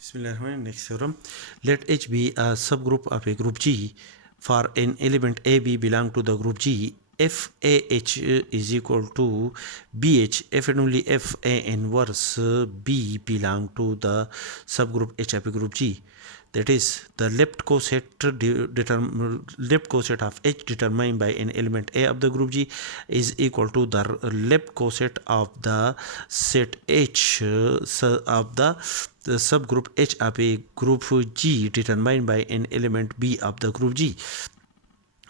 Bismillahirrahmanirrahim. Next theorem. Let H be a subgroup of a group G for an element AB belong to the group G. If AH is equal to BH, if and only if A inverse B belong to the subgroup H of a group G. That is, the left coset of H determined by an element A of the group G is equal to the left coset of the set H of the subgroup H of a group G determined by an element B of the group G,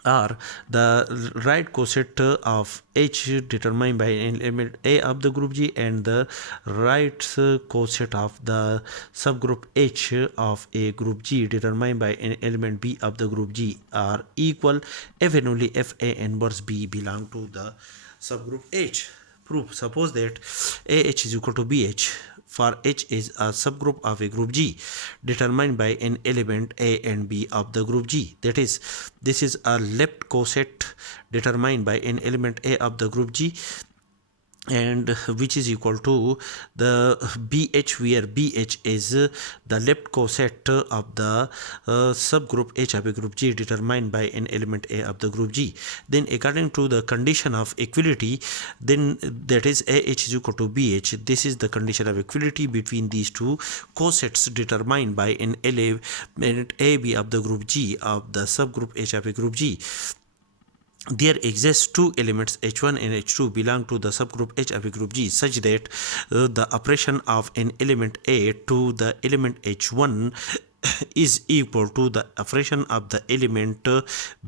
or the right coset of H determined by an element A of the group G and the right coset of the subgroup H of a group G determined by an element B of the group G are equal if and only if A inverse B belong to the subgroup H. Proof. Suppose that AH is equal to BH for H is a subgroup of a group G determined by an element A and B of the group G. That is, this is a left coset determined by an element A of the group G, and which is equal to the BH, where BH is the left coset of the subgroup H of a group G determined by an element A of the group G. Then according to the condition of equality, then that is AH is equal to BH. This is the condition of equality between these two cosets determined by an element AB of the group G of the subgroup H of a group G. There exist two elements H1 and H2 belong to the subgroup H of a group G such that the operation of an element A to the element H1 is equal to the operation of the element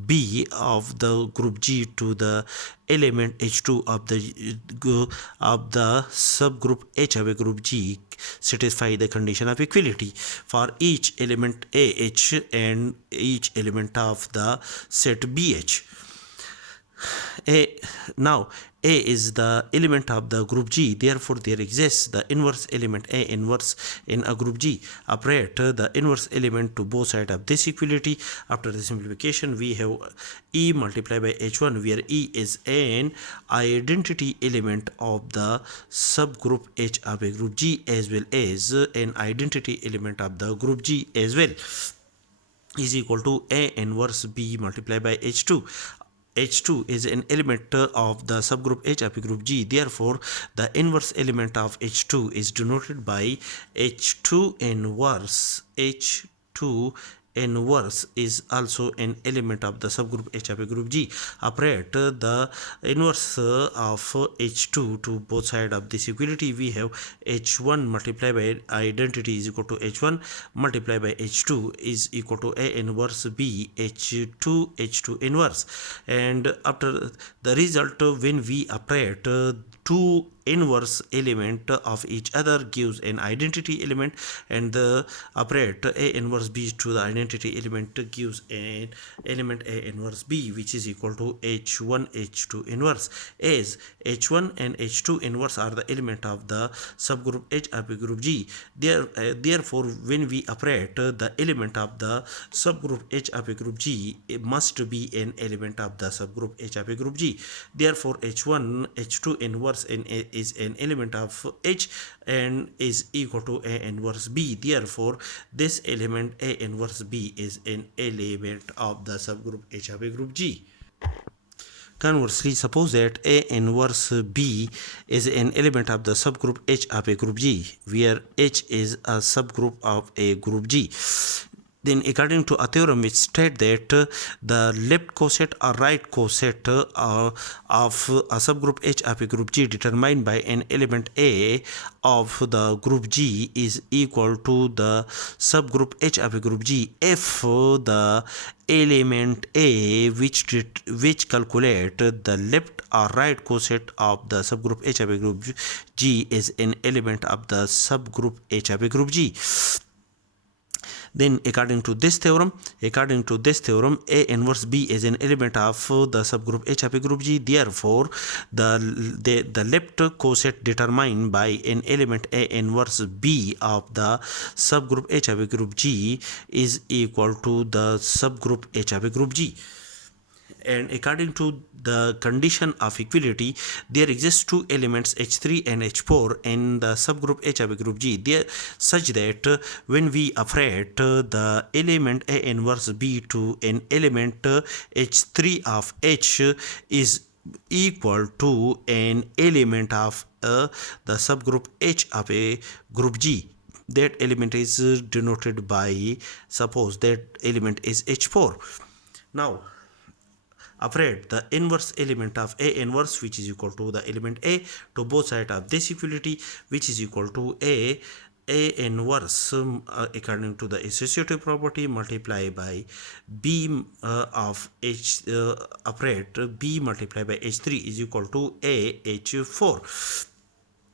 B of the group G to the element H2 of the subgroup H of a group G satisfy the condition of equality for each element AH and each element of the set BH. Now A is the element of the group G, therefore there exists the inverse element A inverse in a group G. Operate the inverse element to both sides of this equality. After the simplification, we have E multiplied by H1, where E is an identity element of the subgroup H of a group G as well as an identity element of the group G as well, is equal to A inverse B multiplied by H2. H2 is an element of the subgroup H of a group G. Therefore, the inverse element of H2 is denoted by H2 inverse. H2 inverse is also an element of the subgroup H of a group G. Operate the inverse of H2 to both sides of this equality. We have H1 multiplied by identity is equal to H1 multiplied by H2 is equal to A inverse B H2 inverse. And after the result, when we operate two inverse element of each other gives an identity element, and the operate A inverse B to the identity element gives an element A inverse B, which is equal to H1 H2 inverse, as H1 and H2 inverse are the element of the subgroup H of a group G. Therefore, when we operate the element of the subgroup H of a group G, it must be an element of the subgroup H of a group G. Therefore, H1 H2 inverse is an element of H and is equal to A inverse B. Therefore, this element A inverse B is an element of the subgroup H of a group G. Conversely, suppose that A inverse B is an element of the subgroup H of a group G, where H is a subgroup of a group G. Then according to a theorem which states that the left coset or right coset of a subgroup H of a group G determined by an element A of the group G is equal to the subgroup H of a group G if the element A which calculate the left or right coset of the subgroup H of a group G is an element of the subgroup H of a group G. Then according to this theorem, A inverse B is an element of the subgroup H of a group G. Therefore, the left coset determined by an element A inverse B of the subgroup H of a group G is equal to the subgroup H of a group G. And according to the condition of equality, there exist two elements H3 and H4 in the subgroup H of a group G. There, such that when we operate the element A inverse B to an element H3 of H is equal to an element of the subgroup H of a group G. That element is denoted by, suppose that element is H4. Now operate the inverse element of A inverse, which is equal to the element A, to both sides of this equality, which is equal to A inverse according to the associative property, multiply by B of H operate B multiplied by H3 is equal to A H4.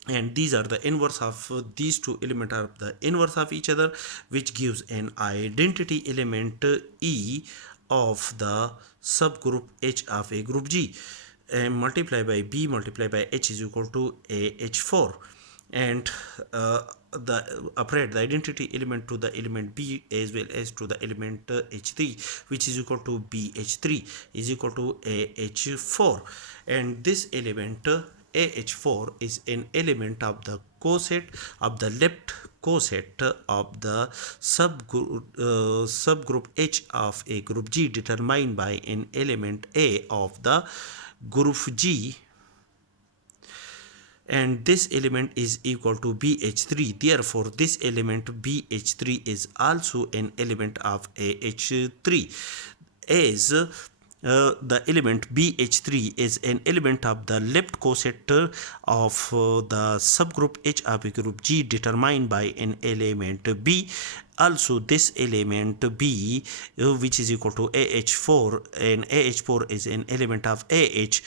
And these are the inverse of these two elements are the inverse of each other, which gives an identity element E of the subgroup H of a group G, and multiply by B multiply by H is equal to A H4. And the operate the identity element to the element B as well as to the element H3, which is equal to B H3 is equal to A H4. And this element AH4 is an element of the coset of the left coset of the subgroup H of a group G, determined by an element A of the group G, and this element is equal to BH3. Therefore, this element BH3 is also an element of AH3, as the element BH3 is an element of the left coset of the subgroup H of a group G, determined by an element B. Also, this element B, which is equal to AH4, and AH4 is an element of AH.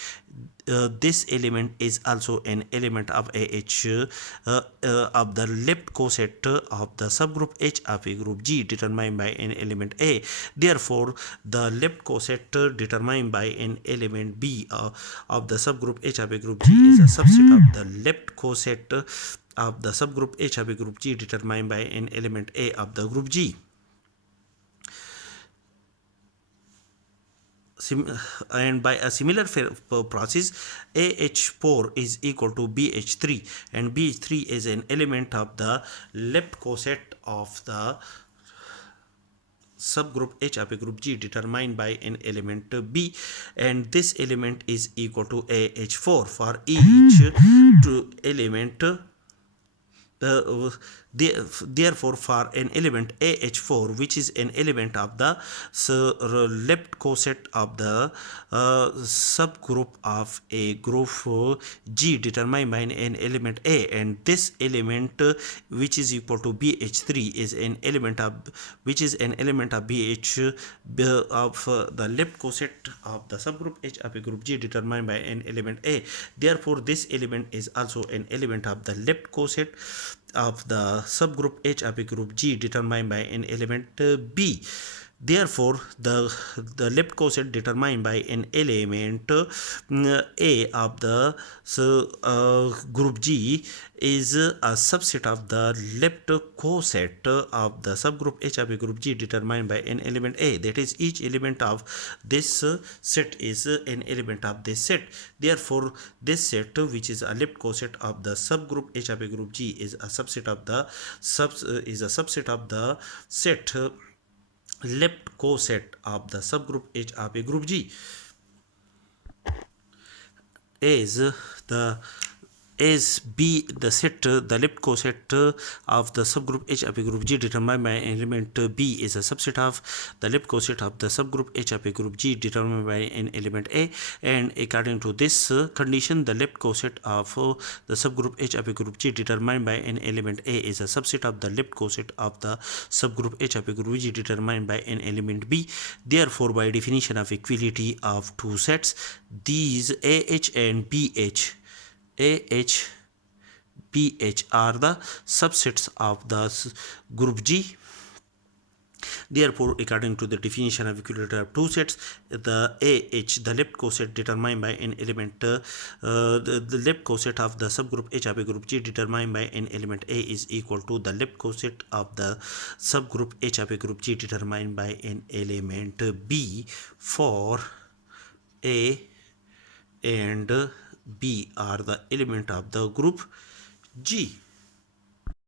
This element is also an element of AH of the left coset of the subgroup H of a group G, determined by an element A. Therefore, the left coset determined by an element B of the subgroup H of a group G is a subset of the left coset of the subgroup H of a group G, determined by an element A of the group G. And by a similar process, AH4 is equal to BH3, and BH3 is an element of the left coset of the subgroup H of a group G, determined by an element B, and this element is equal to AH4 for each element. Therefore, for an element AH4, which is an element of the left coset of the subgroup of a group G, determined by an element A, and this element which is equal to BH3 is an element of BH of the left coset of the subgroup H of a group G, determined by an element A. Therefore, this element is also an element of the left coset of the subgroup H of a group G, determined by an element B. Therefore, the left coset determined by an element A of the group G is a subset of the left coset of the subgroup H of a group G, determined by an element A. That is, each element of this set is an element of this set. Therefore, this set, which is a left coset of the subgroup H of a group G, is a subset of the set left coset of the subgroup H of a group G, as B the set the left coset of the subgroup H of a group G, determined by an element B, is a subset of the left coset of the subgroup H of a group G, determined by an element A. And according to this condition, the left coset of the subgroup H of a group G, determined by an element A, is a subset of the left coset of the subgroup H of a group G, determined by an element B. Therefore, by definition of equality of two sets, these AH and BH BH are the subsets of the group G. Therefore, according to the definition of equality of two sets, the AH, the left coset determined by an element, the left coset of the subgroup H of a group G, determined by an element A, is equal to the left coset of the subgroup H of a group G, determined by an element B, for A and B are the element of the group G.